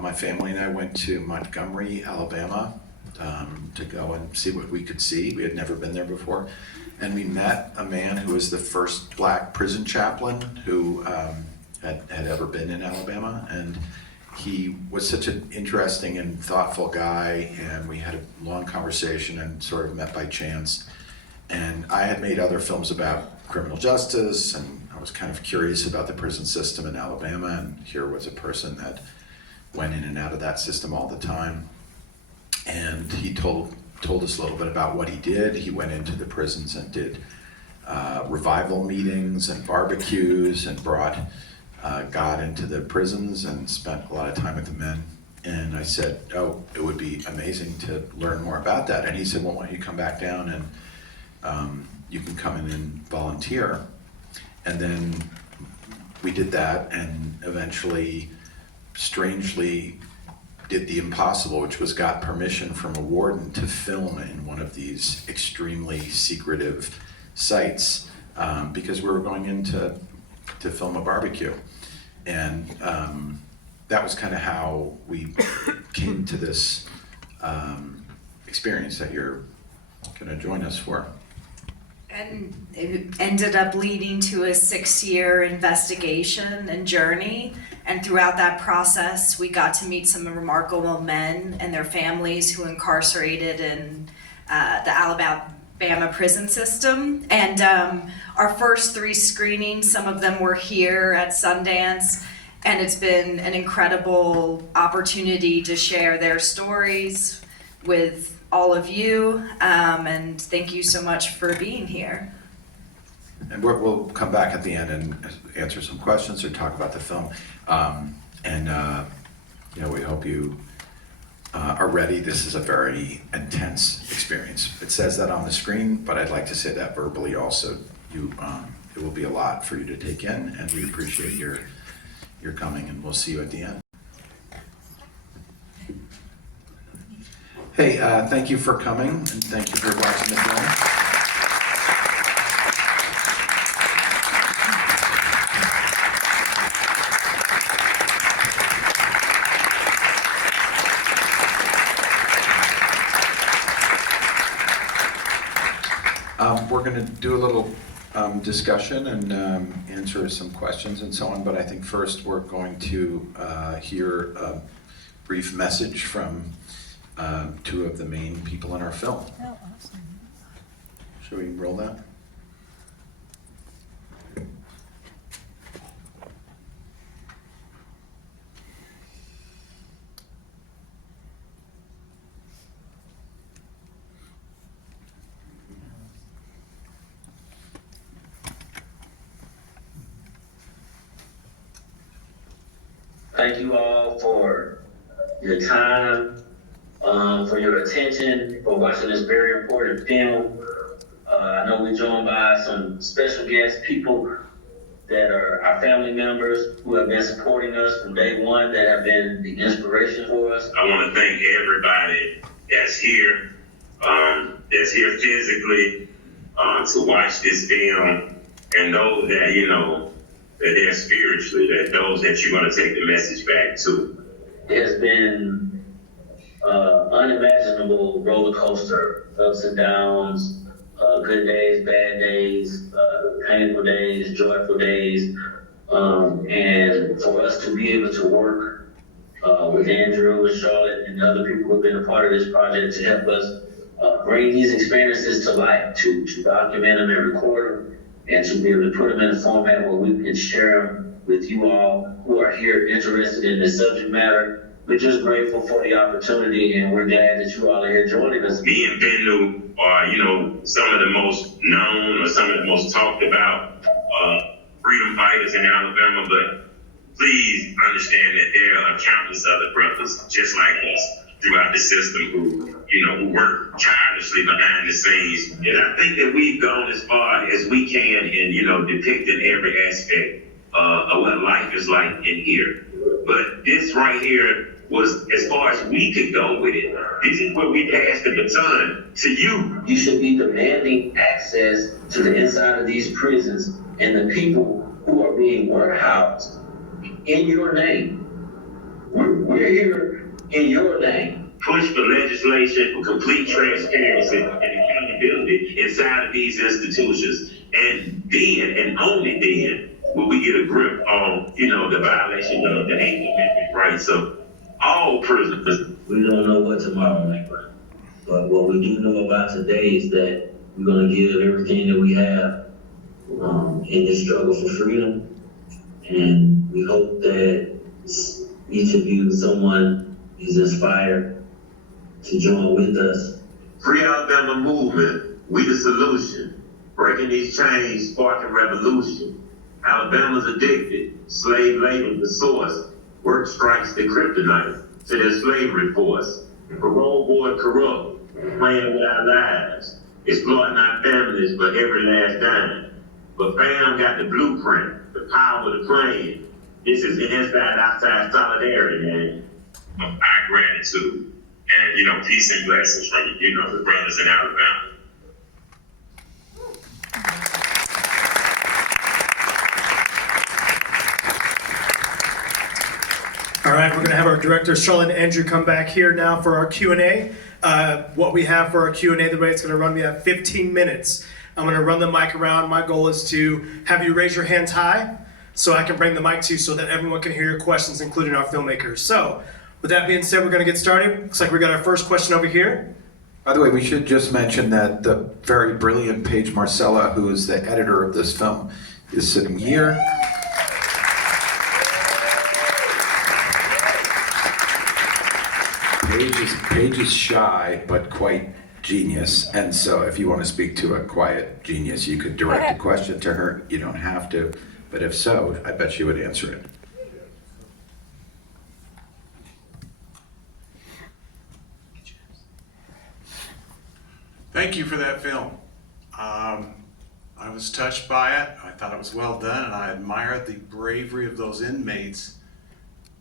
my family and I went to Montgomery, Alabama, to go and see what we could see. We had never been there before. And we met a man who was the first black prison chaplain who had ever been in Alabama. And he was such an interesting and thoughtful guy, and we had a long conversation and sort of met by chance. And I had made other films about criminal justice, and I was kind of curious about the prison system in Alabama, and here was a person that went in and out of that system all the time. And he told us a little bit about what he did. He went into the prisons and did revival meetings and barbecues and brought God into the prisons and spent a lot of time with the men. And I said, oh, it would be amazing to learn more about that. And he said, well, why don't you come back down and you can come in and volunteer. And then we did that, and eventually, strangely, did the impossible, which was got permission from a warden to film in one of these extremely secretive sites, because we were going in to film a barbecue. And that was kind of how we came to this experience that you're going to join us for. And it ended up leading to a 6-year investigation and journey. And throughout that process, we got to meet some remarkable men and their families who incarcerated in the Alabama prison system. And our first 3 screenings, some of them were here at Sundance. And it's been an incredible opportunity to share their stories with all of you, and thank you so much for being here. And we'll come back at the end and answer some questions or talk about the film. We hope you are ready. This is a very intense experience. It says that on the screen, but I'd like to say that verbally also. It will be a lot for you to take in, and we appreciate your coming, and we'll see you at the end. Hey, thank you for coming, and thank you for watching the film. We're going to do a little discussion and answer some questions and so on, but I think first we're going to hear a brief message from 2 of the main people in our film. Oh, awesome. Shall we roll that? Thank you all for your time, for your attention, for watching this very important film. I know we're joined by some special guest people that are our family members who have been supporting us from day one, that have been the inspiration for us. I want to thank everybody that's here physically to watch this film, and those that, that they're spiritually, that those that you're going to take the message back to. There's been unimaginable roller coaster, ups and downs, good days, bad days, painful days, joyful days, and for us to be able to work with Andrew and Charlotte and other people who've been a part of this project to help us bring these experiences to life, to document them and record them, and to be able to put them in a format where we can share them with you all who are here interested in the subject matter. We're just grateful for the opportunity, and we're glad that you all are here joining us. Me and Bennu are, some of the most known or some of the most talked about freedom fighters in Alabama, but please understand that there are countless other brothers just like us throughout the system who work tirelessly behind the scenes. And I think that we've gone as far as we can in, depicting every aspect of what life is like in here. But this right here was as far as we could go with it. This is where we pass the baton to you. You should be demanding access to the inside of these prisons and the people who are being warehoused in your name. We're we're here in your name. Push for legislation for complete transparency and accountability inside of these institutions. And then, and only then, will we get a grip on, the violation of the Eighth Amendment rights of all prisoners. We don't know what tomorrow may bring. But what we do know about today is that we're going to give everything that we have in this struggle for freedom. And we hope that each of you, someone is inspired to join with us. Free Alabama movement, we the solution. Breaking these chains, sparking revolution. Alabama's addicted, slave labor the source. Work strikes the kryptonite to their slavery force. Parole board corrupt, playing with our lives. Exploiting our families for every last dime. But fam got the blueprint, the power of the plan. This is inside-outside solidarity, man. Our gratitude and, peace and blessings from, the brothers in Alabama. All right, we're going to have our director, Charlotte and Andrew, come back here now for our Q&A. What we have for our Q&A, the way it's going to run, we have 15 minutes. I'm going to run the mic around. My goal is to have you raise your hands high so I can bring the mic to you so that everyone can hear your questions, including our filmmakers. So, with that being said, we're going to get started. Looks like we got our first question over here. By the way, we should just mention that the very brilliant Paige Marcella, who is the editor of this film, is sitting here. Paige is shy, but quite genius. And so if you want to speak to a quiet genius, you could direct a question to her. You don't have to. But if so, I bet she would answer it. Thank you for that film. I was touched by it. I thought it was well done, and I admired the bravery of those inmates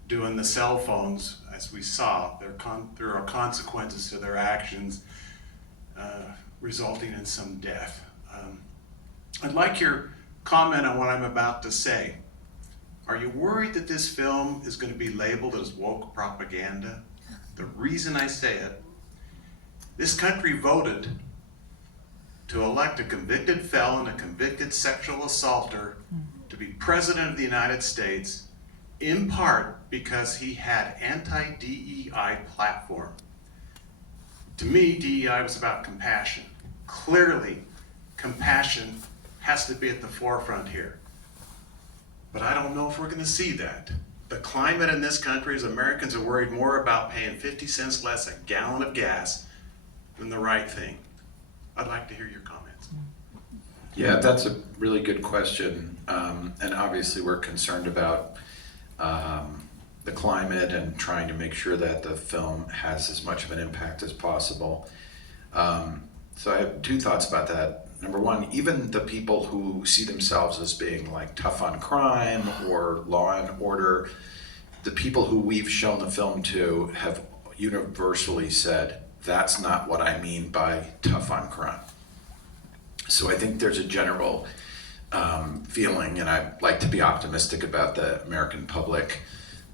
doing the cell phones. As we saw, there are consequences to their actions, resulting in some death. I'd like your comment on what I'm about to say. Are you worried that this film is going to be labeled as woke propaganda? The reason I say it, this country voted to elect a convicted felon, a convicted sexual assaulter, to be president of the United States, in part because he had anti-DEI platform. To me, DEI was about compassion. Clearly, compassion has to be at the forefront here. But I don't know if we're going to see that. The climate in this country is Americans are worried more about paying 50 cents less a gallon of gas than the right thing. I'd like to hear your comments. Yeah, that's a really good question. And obviously we're concerned about the climate and trying to make sure that the film has as much of an impact as possible. So I have two thoughts about that. Number one, even the people who see themselves as being like tough on crime or law and order, the people who we've shown the film to have universally said, that's not what I mean by tough on crime. So I think there's a general feeling, and I like to be optimistic about the American public,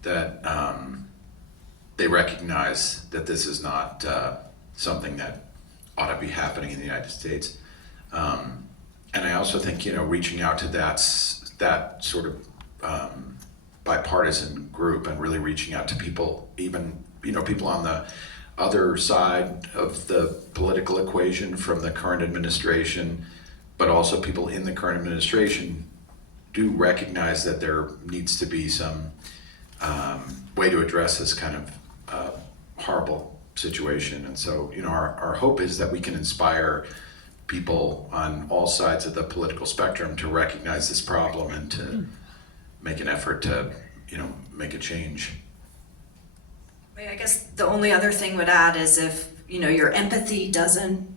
that they recognize that this is not something that ought to be happening in the United States. And I also think, reaching out to that sort of bipartisan group and really reaching out to people, even, people on the other side of the political equation from the current administration, but also people in the current administration do recognize that there needs to be some way to address this kind of horrible situation. And so, our hope is that we can inspire people on all sides of the political spectrum to recognize this problem and to make an effort to, make a change. I guess the only other thing would add is if, your empathy doesn't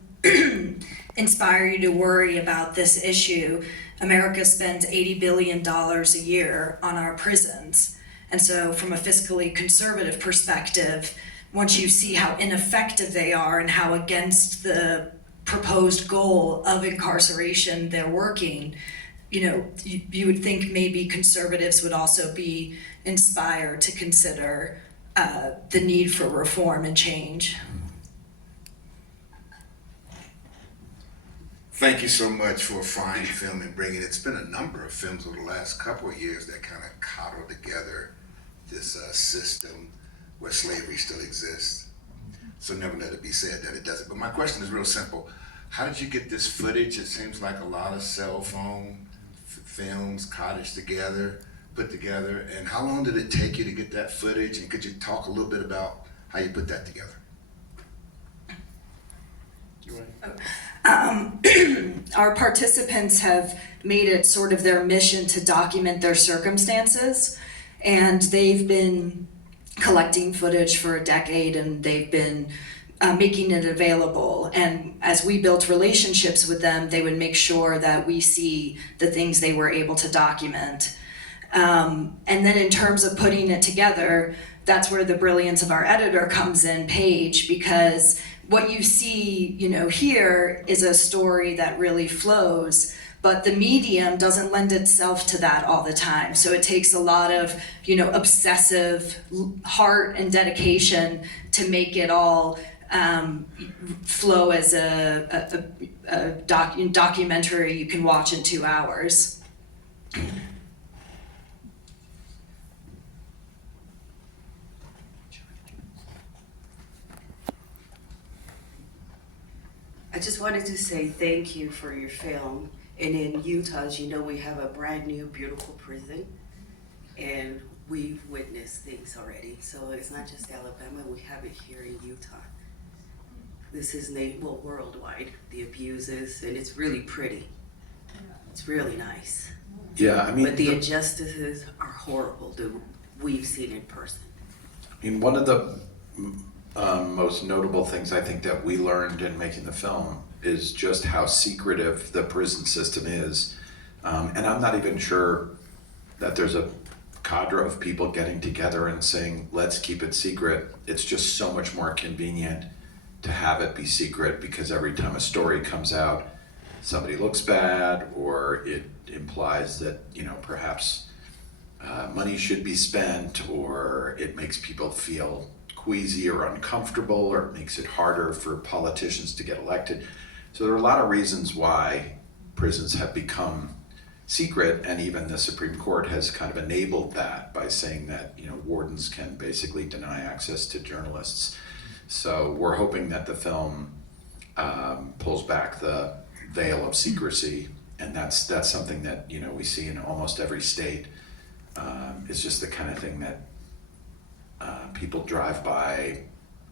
inspire you to worry about this issue, America spends $80 billion a year on our prisons. And so from a fiscally conservative perspective, once you see how ineffective they are and how against the proposed goal of incarceration they're working, you would think maybe conservatives would also be inspired to consider the need for reform and change. Thank you so much for a fine film and bringing it. It's been a number of films over the last couple of years that kind of cobble together this system where slavery still exists. So never let it be said that it doesn't. But my question is real simple. How did you get this footage? It seems like a lot of cell phone films cottage together, put together. And how long did it take you to get that footage? And could you talk a little bit about how you put that together? Our participants have made it sort of their mission to document their circumstances, and they've been collecting footage for a decade, and they've been making it available. And as we built relationships with them, they would make sure that we see the things they were able to document. And then in terms of putting it together, that's where the brilliance of our editor comes in, Paige, because what you see, here is a story that really flows, but the medium doesn't lend itself to that all the time. So it takes a lot of, obsessive heart and dedication to make it all flow as a documentary you can watch in 2 hours. I just wanted to say thank you for your film. And in Utah, as you know, we have a brand new, beautiful prison. And we've witnessed things already. So it's not just Alabama, we have it here in Utah. This is worldwide, the abuses, and it's really pretty. It's really nice. Yeah, I mean, But the injustices are horrible that we've seen in person. one of the most notable things I think that we learned in making the film is just how secretive the prison system is. And I'm not even sure that there's a cadre of people getting together and saying, let's keep it secret. It's just so much more convenient to have it be secret, because every time a story comes out, somebody looks bad, or it implies that, perhaps money should be spent, or it makes people feel queasy or uncomfortable, or it makes it harder for politicians to get elected. So there are a lot of reasons why prisons have become secret, and even the Supreme Court has kind of enabled that by saying that, wardens can basically deny access to journalists. So we're hoping that the film pulls back the veil of secrecy, and that's something that, we see in almost every state. It's just the kind of thing that people drive by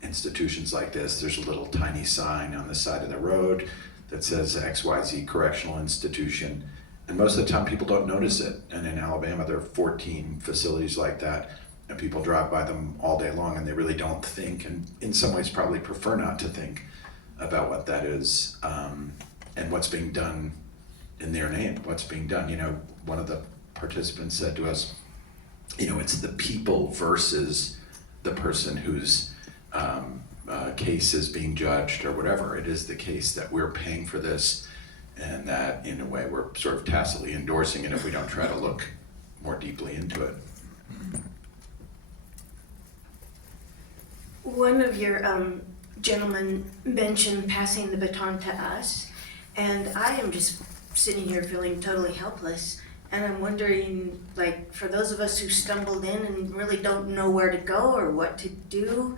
institutions like this. There's a little tiny sign on the side of the road that says XYZ Correctional Institution, and most of the time people don't notice it. And in Alabama, there are 14 facilities like that, and people drive by them all day long, and they really don't think, and in some ways probably prefer not to think about what that is, and what's being done in their name, what's being done. One of the participants said to us, it's the people versus the person whose case is being judged or whatever. It is the case that we're paying for this, and that in a way we're sort of tacitly endorsing it if we don't try to look more deeply into it. One of your gentlemen mentioned passing the baton to us, and I am just sitting here feeling totally helpless. And I'm wondering, for those of us who stumbled in and really don't know where to go or what to do,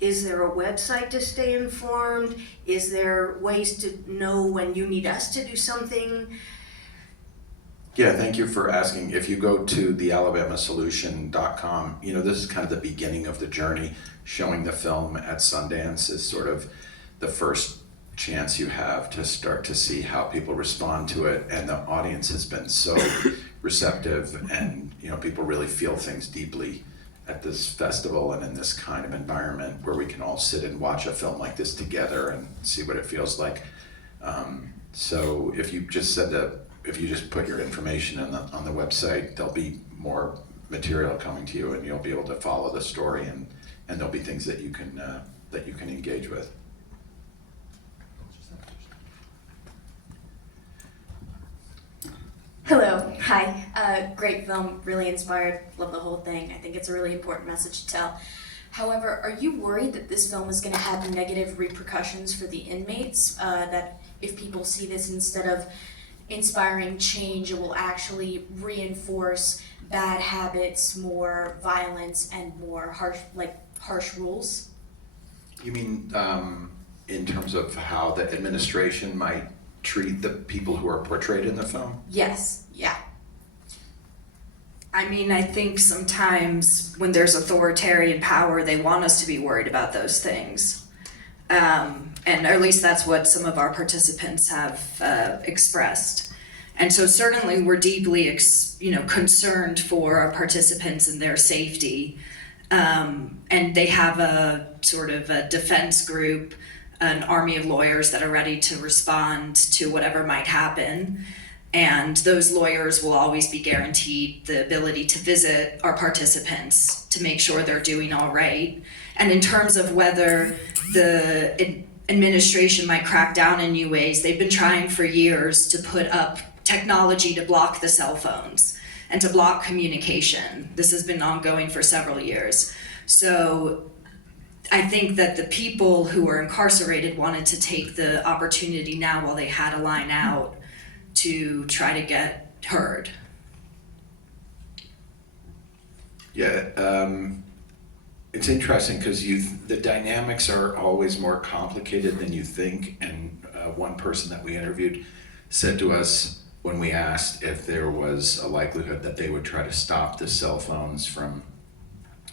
is there a website to stay informed? Is there ways to know when you need us to do something? Yeah, thank you for asking. If you go to thealabamasolution.com, this is kind of the beginning of the journey. Showing the film at Sundance is sort of the first chance you have to start to see how people respond to it, and the audience has been so receptive, and people really feel things deeply at this festival and in this kind of environment where we can all sit and watch a film like this together and see what it feels like. So if you just put your information on the website, there'll be more material coming to you, and you'll be able to follow the story, and there'll be things that you can engage with. Hello, hi. Great film, really inspired, love the whole thing. I think it's a really important message to tell. However, are you worried that this film is going to have negative repercussions for the inmates? That if people see this, instead of inspiring change, it will actually reinforce bad habits, more violence, and more harsh rules? You mean in terms of how the administration might treat the people who are portrayed in the film? Yes. Yeah. I mean, I think sometimes when there's authoritarian power, they want us to be worried about those things. And at least that's what some of our participants have expressed. And so certainly we're deeply, concerned for our participants and their safety. And they have a sort of a defense group, an army of lawyers that are ready to respond to whatever might happen. And those lawyers will always be guaranteed the ability to visit our participants to make sure they're doing all right. And in terms of whether the administration might crack down in new ways, they've been trying for years to put up technology to block the cell phones and to block communication. This has been ongoing for several years. So I think that the people who were incarcerated wanted to take the opportunity now while they had a line out to try to get heard. Yeah, it's interesting because the dynamics are always more complicated than you think. And one person that we interviewed said to us when we asked if there was a likelihood that they would try to stop the cell phones from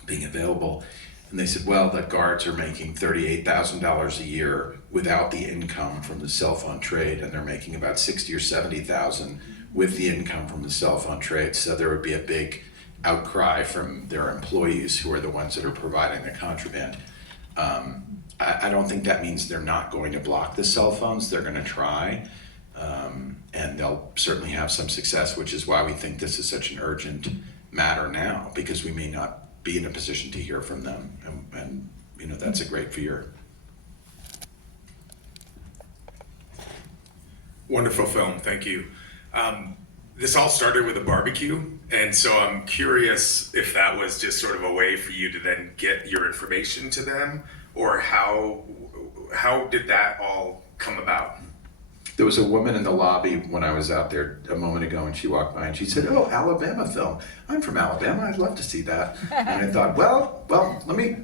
being available, and they said, well, the guards are making $38,000 a year without the income from the cell phone trade, and they're making about $60,000 or $70,000 with the income from the cell phone trade. So there would be a big outcry from their employees, who are the ones that are providing the contraband. I don't think that means they're not going to block the cell phones. They're going to try, and they'll certainly have some success, which is why we think this is such an urgent matter now, because we may not be in a position to hear from them, and that's a great fear. Wonderful film, thank you. This all started with a barbecue, and so I'm curious if that was just sort of a way for you to then get your information to them, or how did that all come about? There was a woman in the lobby when I was out there a moment ago, and she walked by and she said, "Oh, Alabama film. I'm from Alabama. I'd love to see that." And I thought, well, let me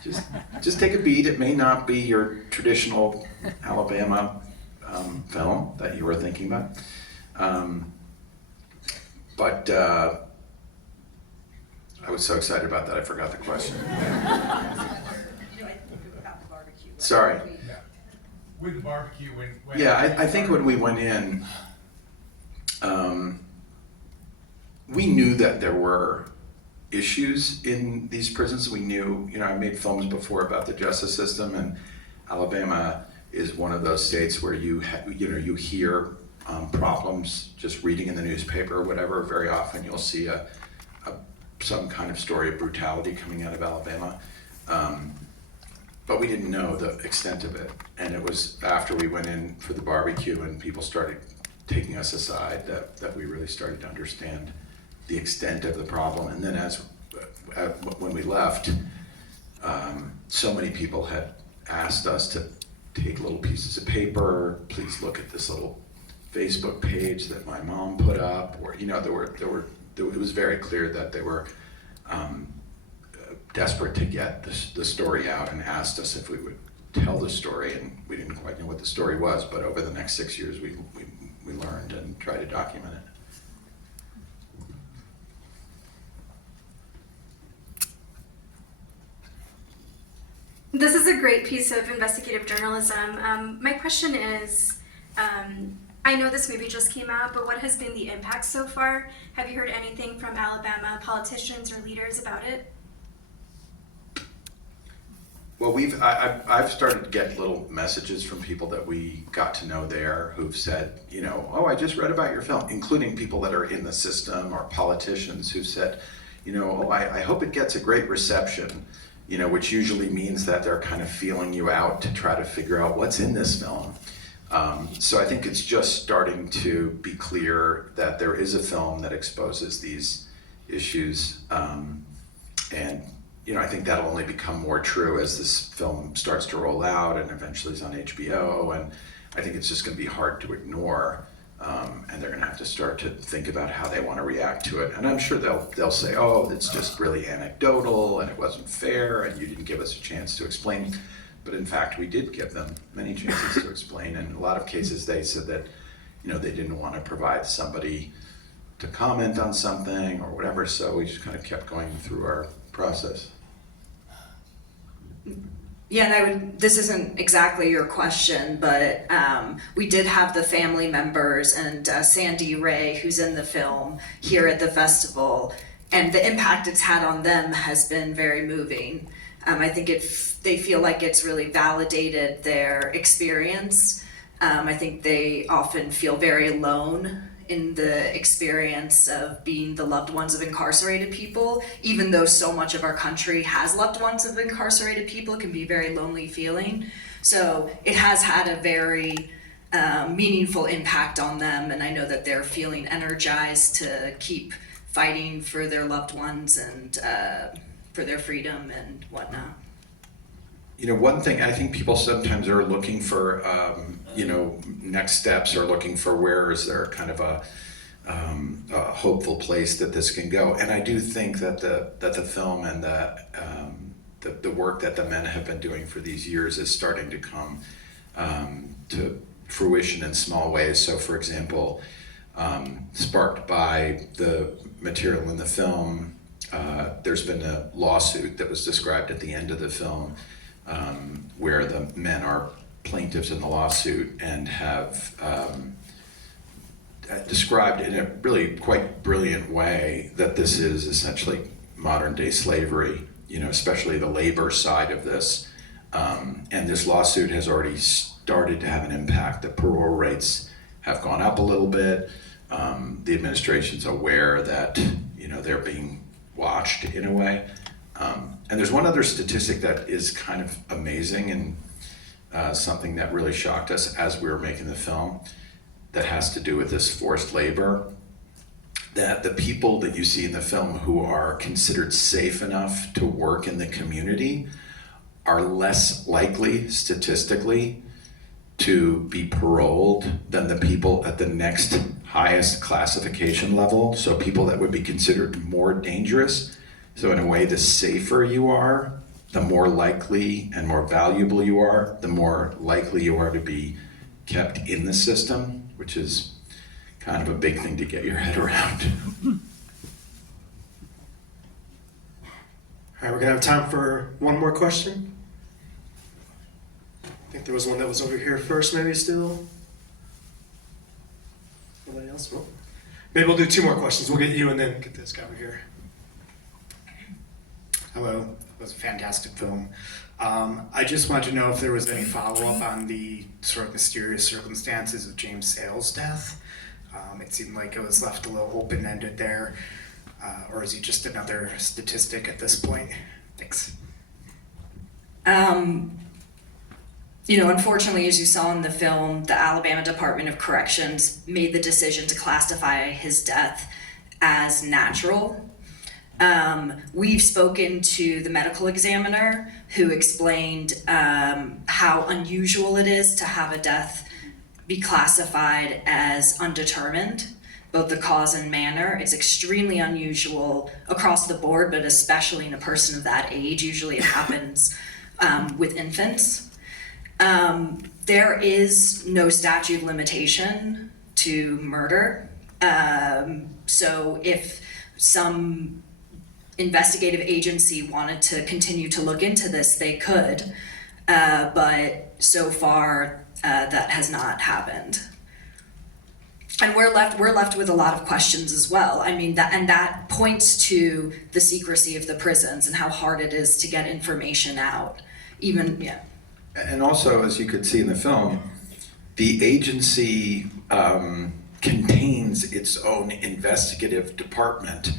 just take a beat. It may not be your traditional Alabama film that you were thinking about, but I was so excited about that I forgot the question. Sorry. With the barbecue, when Yeah, I think when we went in, we knew that there were issues in these prisons. We knew, I made films before about the justice system, and Alabama is one of those states where you hear problems just reading in the newspaper or whatever. Very often you'll see some kind of story of brutality coming out of Alabama. But we didn't know the extent of it. And it was after we went in for the barbecue and people started taking us aside that we really started to understand the extent of the problem. And then when we left, so many people had asked us to take little pieces of paper, please look at this little Facebook page that my mom put up, or it was very clear that they were desperate to get the story out, and asked us if we would tell the story, and we didn't quite know what the story was, but over the next 6 years we learned and tried to document it. This is a great piece of investigative journalism. My question is, I know this movie just came out, but what has been the impact so far? Have you heard anything from Alabama politicians or leaders about it? Well, I've started to get little messages from people that we got to know there who've said, oh, I just read about your film, including people that are in the system or politicians who said, oh, I hope it gets a great reception, which usually means that they're kind of feeling you out to try to figure out what's in this film. So I think it's just starting to be clear that there is a film that exposes these issues, and I think that'll only become more true as this film starts to roll out and eventually is on HBO. And I think it's just going to be hard to ignore. And they're going to have to start to think about how they want to react to it. And I'm sure they'll say, oh, it's just really anecdotal and it wasn't fair and you didn't give us a chance to explain. But in fact, we did give them many chances to explain. And in a lot of cases, they said that, they didn't want to provide somebody to comment on something or whatever. So we just kind of kept going through our process. Yeah, and this isn't exactly your question, but we did have the family members and Sandy Ray, who's in the film, here at the festival, and the impact it's had on them has been very moving. I think they feel like it's really validated their experience. I think they often feel very alone in the experience of being the loved ones of incarcerated people, even though so much of our country has loved ones of incarcerated people. It can be a very lonely feeling. So it has had a very meaningful impact on them, and I know that they're feeling energized to keep fighting for their loved ones and for their freedom and whatnot. One thing I think people sometimes are looking for, next steps, or looking for where is there kind of a hopeful place that this can go. And I do think that the film and the work that the men have been doing for these years is starting to come to fruition in small ways. So, for example, sparked by the material in the film, there's been a lawsuit that was described at the end of the film, where the men are plaintiffs in the lawsuit and have described in a really quite brilliant way that this is essentially modern day slavery, especially the labor side of this. And this lawsuit has already started to have an impact. The parole rates have gone up a little bit. The administration's aware that, they're being watched in a way. And there's one other statistic that is kind of amazing and something that really shocked us as we were making the film, that has to do with this forced labor, that the people that you see in the film who are considered safe enough to work in the community are less likely statistically to be paroled than the people at the next highest classification level. So people that would be considered more dangerous. So in a way, the safer you are, the more likely and more valuable you are, the more likely you are to be kept in the system, which is kind of a big thing to get your head around. All right, we're gonna have time for one more question. I think there was one that was over here first, maybe still. Anybody else? Well, maybe we'll do two more questions. We'll get you and then get this guy over here. Hello, it was a fantastic film. I just wanted to know if there was any follow-up on the sort of mysterious circumstances of James Sale's death. It seemed like it was left a little open-ended there, or is he just another statistic at this point? Thanks. Unfortunately, as you saw in the film, the Alabama Department of Corrections made the decision to classify his death as natural. We've spoken to the medical examiner who explained how unusual it is to have a death be classified as undetermined, both the cause and manner. It's extremely unusual across the board, but especially in a person of that age. Usually it happens with infants. There is no statute of limitation to murder. So if some investigative agency wanted to continue to look into this, they could, but so far that has not happened. And we're left with a lot of questions as well. I mean, that points to the secrecy of the prisons and how hard it is to get information out. And also, as you could see in the film, the agency contains its own investigative department,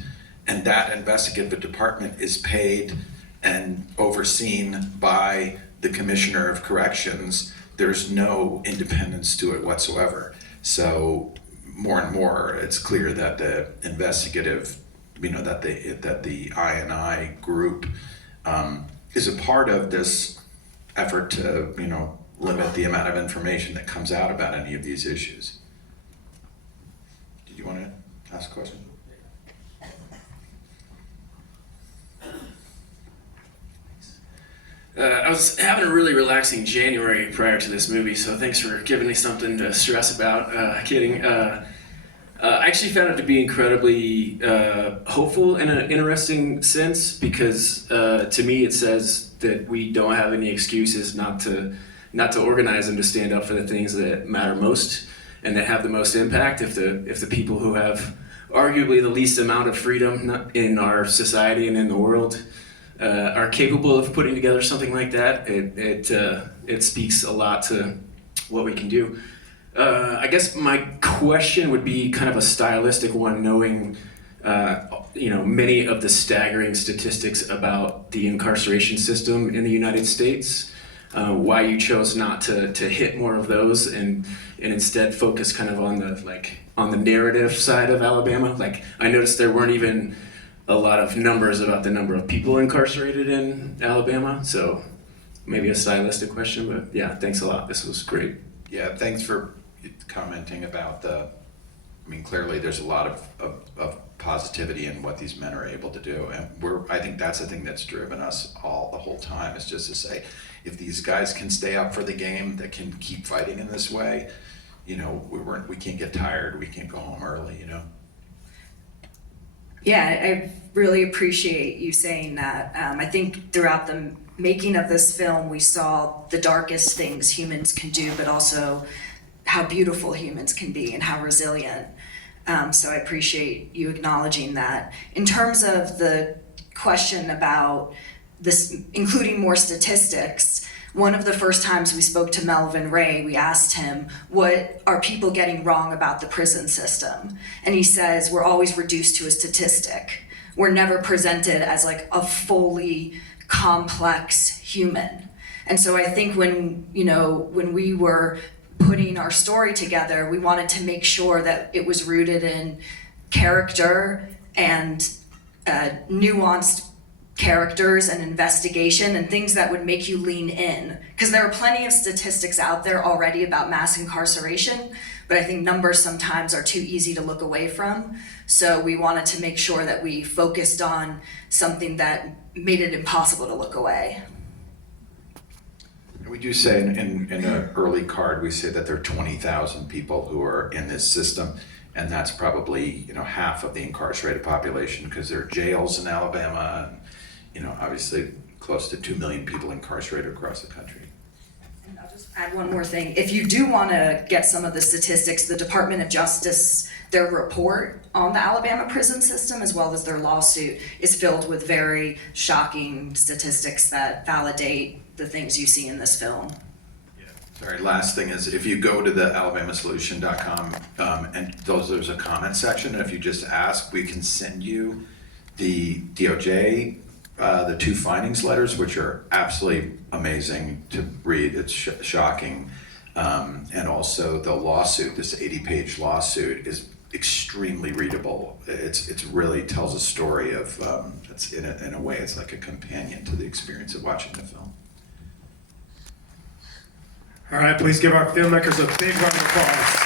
and that investigative department is paid and overseen by the Commissioner of Corrections. There's no independence to it whatsoever. So more and more, it's clear that the investigative, that the I&I group is a part of this effort to, limit the amount of information that comes out about any of these issues. Did you want to ask a question? I was having a really relaxing January prior to this movie, so thanks for giving me something to stress about. Kidding. I actually found it to be incredibly hopeful in an interesting sense because to me it says that we don't have any excuses not to organize and to stand up for the things that matter most and that have the most impact. If the people who have arguably the least amount of freedom in our society and in the world are capable of putting together something like that, it speaks a lot to what we can do. I guess my question would be kind of a stylistic one, knowing many of the staggering statistics about the incarceration system in the United States. Why you chose not to hit more of those and instead focus kind of on the narrative side of Alabama. Like, I noticed there weren't even a lot of numbers about the number of people incarcerated in Alabama, so maybe a stylistic question, but yeah, thanks a lot. This was great. Yeah, thanks for commenting about clearly there's a lot of positivity in what these men are able to do, and I think that's the thing that's driven us all the whole time, is just to say, if these guys can stay up for the game, that can keep fighting in this way, we can't get tired, we can't go home early, Yeah, I really appreciate you saying that. I think throughout the making of this film, we saw the darkest things humans can do, but also how beautiful humans can be and how resilient. So I appreciate you acknowledging that. In terms of the question about this, including more statistics, one of the first times we spoke to Melvin Ray, we asked him, what are people getting wrong about the prison system? And he says, we're always reduced to a statistic. We're never presented as like a fully complex human. And so I think when we were putting our story together, we wanted to make sure that it was rooted in character and nuanced characters and investigation and things that would make you lean in. Because there are plenty of statistics out there already about mass incarceration, but I think numbers sometimes are too easy to look away from. So we wanted to make sure that we focused on something that made it impossible to look away. We do say in an early card, we say that there are 20,000 people who are in this system, and that's probably half of the incarcerated population, because there are jails in Alabama, and obviously close to 2 million people incarcerated across the country. And I'll just add one more thing. If you do want to get some of the statistics, the Department of Justice, their report on the Alabama prison system, as well as their lawsuit, is filled with very shocking statistics that validate the things you see in this film. Sorry, last thing is, if you go to the alabamasolution.com, and there's a comment section, and if you just ask, we can send you the DOJ, the 2 findings letters, which are absolutely amazing to read. It's shocking. And also the lawsuit, this 80-page lawsuit, is extremely readable. It really tells a story of, it's in a way, it's like a companion to the experience of watching the film. All right, please give our filmmakers a big round of applause.